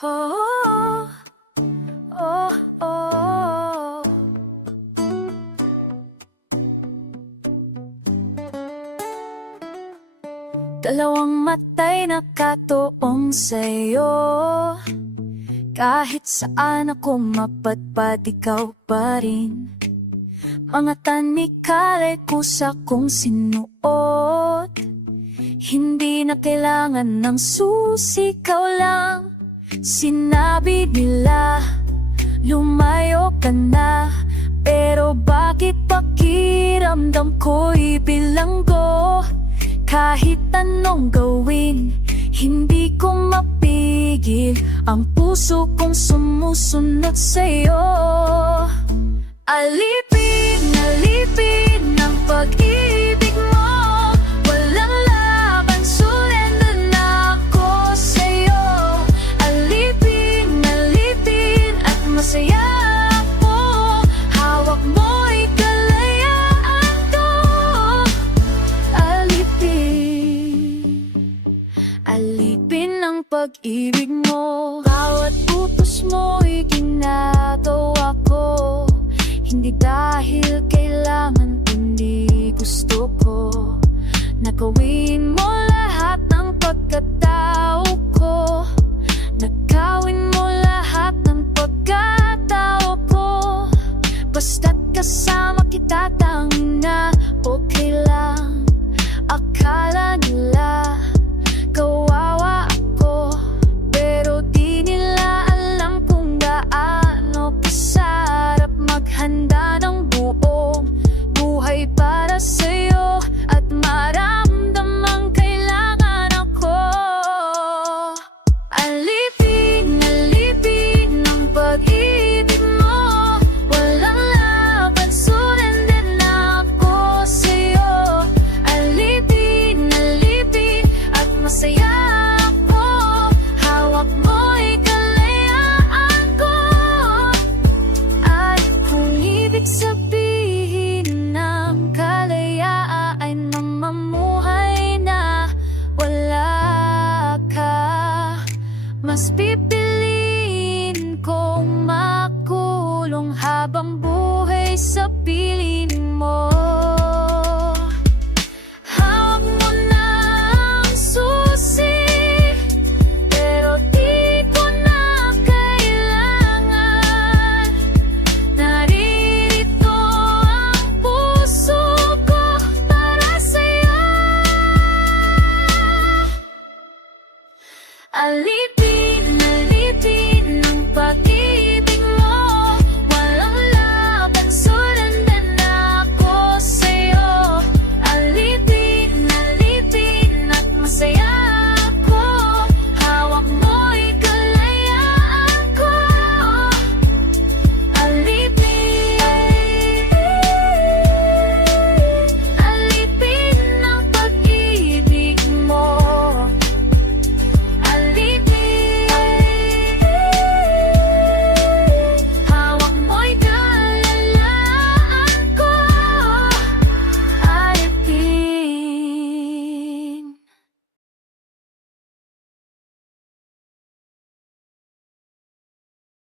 Oh, oh, oh. Dalawang mata'y nakatuong sa'yo. Kahit saan ako mapadpad, ikaw pa rin. Mga tanikal ay kusa kong sinuot. Hindi na kailangan ng susi, ikaw lang. Sinabi nila, lumayo ka na. Pero bakit pakiramdam ko'y bilanggo? Kahit anong gawin, hindi ko mapigil ang puso kong sumusunod sa'yo. Alipin ng pag-ibig mo, walang laban, surrender na ako sa'yo. Alipin at masaya ako, hawak mo'y kalayaan ko. Alipin ng pag-ibig mo, bawat utos mo'y ginagawa ko. Hindi dahil kailangan, kundi gusto ko na gawin mo lahat ng pagkatao ko. Nagawin mo lahat ng pagkatao ko. Basta't kasama kita, tanging na okay lang. Akala nila kawawa ako, pero di nila alam kung gaano kasarap maghanda ng buong buhay para sa'yo at maramdamang kailangan ako. Alipin ng pag-ibig mo, walang laban, surrender na ako sa'yo. Alipin at masaya ako, hawak mo'y kalayaan ko. At kung ibig sabihin ng kalayaan ay mamamuhay na wala ka, mas pipiliin kong makulong habang buhay sa piling mo. Hawak mo na ang susi, pero di ko na kailangan. Naririto ang puso ko para sa'yo. Alipin